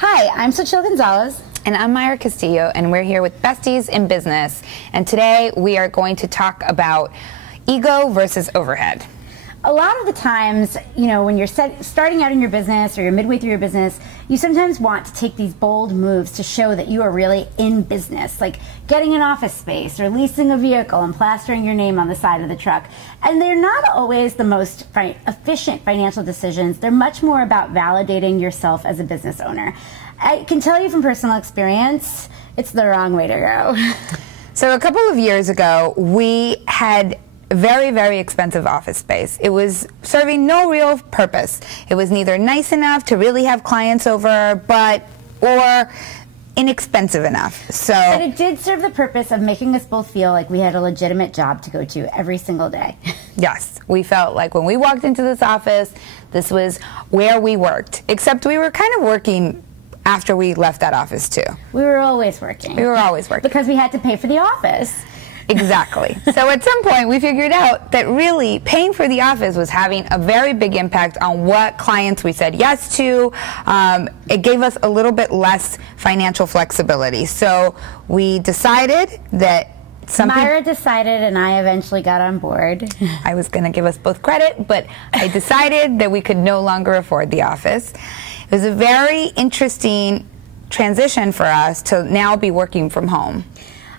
Hi, I'm Sochil Gonzalez. And I'm Myra Castillo, and we're here with Besties in Business. And today we are going to talk about ego versus overhead. A lot of the times, when you're starting out in your business or you're midway through your business, you sometimes want to take these bold moves to show that you are really in business, like getting an office space or leasing a vehicle and plastering your name on the side of the truck. And they're not always the most efficient financial decisions. They're much more about validating yourself as a business owner. I can tell you from personal experience, it's the wrong way to go. So a couple of years ago, we had very, very expensive office space. It was serving no real purpose. It was neither nice enough to really have clients over, or inexpensive enough. But it did serve the purpose of making us both feel like we had a legitimate job to go to every single day. Yes, we felt like when we walked into this office, this was where we worked. Except we were kind of working after we left that office too. We were always working. We were always working. Because we had to pay for the office. Exactly. So at some point we figured out that really paying for the office was having a very big impact on what clients we said yes to. It gave us a little bit less financial flexibility. So we decided that Myra decided, and I eventually got on board. I was going to give us both credit, but I decided that we could no longer afford the office. It was a very interesting transition for us to now be working from home.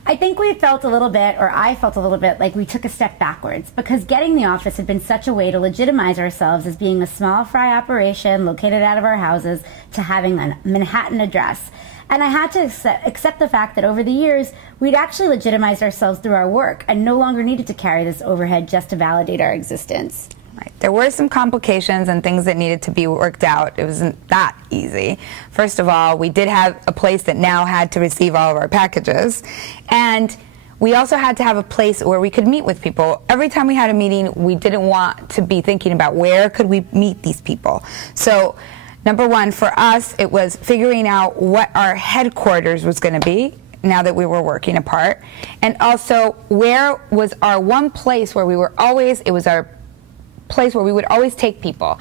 I think we felt a little bit, or I felt a little bit, like we took a step backwards because getting the office had been such a way to legitimize ourselves as being a small fry operation located out of our houses to having a Manhattan address. And I had to accept the fact that over the years, we'd actually legitimized ourselves through our work and no longer needed to carry this overhead just to validate our existence. Right. There were some complications and things that needed to be worked out. It wasn't that easy. First of all, we did have a place that now had to receive all of our packages. And we also had to have a place where we could meet with people. Every time we had a meeting, we didn't want to be thinking about where could we meet these people. So number one, for us, it was figuring out what our headquarters was going to be now that we were working apart. And also, where was our one place where we were always, it was our place where we would always take people.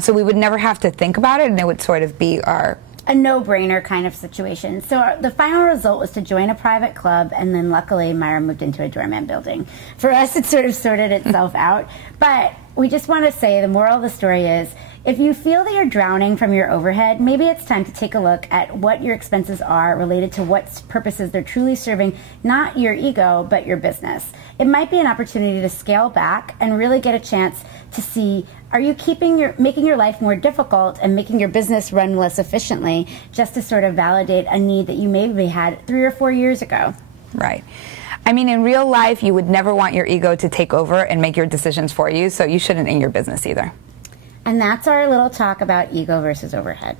So we would never have to think about it, and it would sort of be a no-brainer kind of situation. So the final result was to join a private club, and then luckily Myra moved into a doorman building. For us, it sort of sorted itself out. But we just want to say the moral of the story is, if you feel that you're drowning from your overhead, maybe it's time to take a look at what your expenses are related to what purposes they're truly serving, not your ego, but your business. It might be an opportunity to scale back and really get a chance to see, are you making your life more difficult and making your business run less efficiently just to sort of validate a need that you maybe had 3 or 4 years ago? Right. I mean, in real life, you would never want your ego to take over and make your decisions for you, so you shouldn't in your business either. And that's our little talk about ego versus overhead.